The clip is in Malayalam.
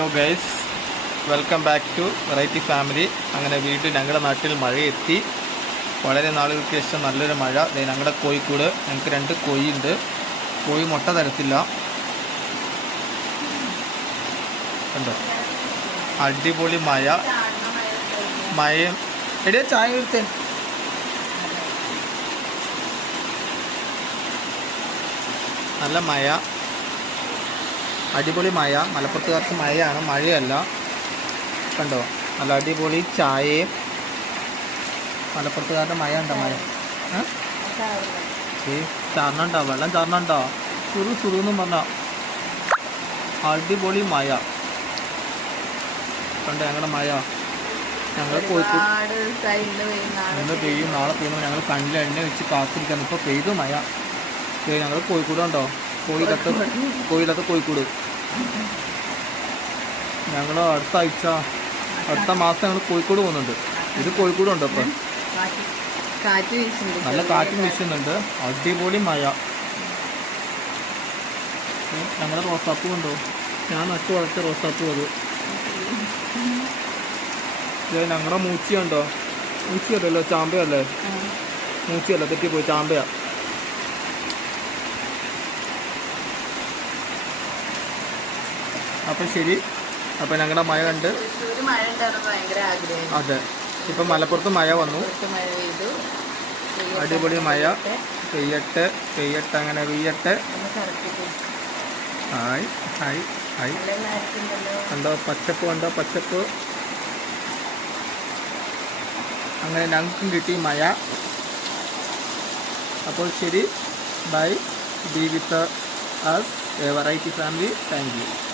Hello guys, welcome back to variety family. അങ്ങനെ വീണ്ടും ഞങ്ങളുടെ നാട്ടിൽ മഴ എത്തി. വളരെ നാളുകൾക്ക് ശേഷം നല്ലൊരു മഴ. ഞങ്ങളുടെ കോഴിക്കൂട്, ഞങ്ങൾക്ക് 2 കോഴിയുണ്ട്. കോഴി മുട്ട തരത്തില്ല. കണ്ടോ, അടിപൊളി മഴയും എടിയ ചായ എടുത്തേ. നല്ല മഴ, അടിപൊളി മഴ. മലപ്പുറത്തുകാർക്ക് മഴയാണ്, മഴയല്ല. കണ്ടോ, നല്ല അടിപൊളി ചായയും. മലപ്പുറത്തുകാരുടെ മഴ ഉണ്ടോ? മഴ ചാർന്നുണ്ടോ? വെള്ളം ചാർന്നുണ്ടോ? സുറുന്നും പറഞ്ഞ അടിപൊളി മഴ. കണ്ടോ ഞങ്ങളുടെ മഴ. ഞങ്ങൾ കോഴിക്കോട് ഇന്ന് പെയ്യും, നാളെ പെയ്യുമ്പോൾ ഞങ്ങൾ കണ്ണിൽ എണ്ണ വെച്ച് കാത്തിരിക്കുന്നു. ഇപ്പോൾ പെയ്തു മഴ. ഞങ്ങൾ കോഴിക്കോട് ഉണ്ടോ, കോഴിയിലത്തെ കോഴിക്കോട്. ഞങ്ങൾ അടുത്ത മാസം ഞങ്ങൾ കോഴിക്കോട് പോകുന്നുണ്ട്. ഇത് കോഴിക്കോട് ഉണ്ടോ? ഇപ്പം നല്ല കാറ്റ് വീശുന്നുണ്ട്. അടിപൊളി മഴ. ഞങ്ങളുടെ റോസാപ്പൂ ഉണ്ടോ? ഞാൻ നട്ടു വളർച്ച റോസാപ്പൂ. അത് ഞങ്ങളുടെ മൂച്ചിയുണ്ടോ? മൂച്ചിയല്ലല്ലോ, ചാമ്പയല്ലേ. മൂച്ചിയല്ല, തെറ്റിപ്പോയി, ചാമ്പയാ. അപ്പം ശരി. അപ്പം ഞങ്ങളുടെ മഴ കണ്ട്, അതെ, ഇപ്പം മലപ്പുറത്ത് മഴ വന്നു. അടിപൊളി മഴ. പെയ്യട്ടെ അങ്ങനെ പെയ്യട്ടെ. Hi hi hi. കണ്ടോ പച്ചപ്പ്. അങ്ങനെ ഞങ്ങൾക്കും കിട്ടി മഴ. അപ്പോൾ ശരി, bye. Be with us, a variety family. Thank you.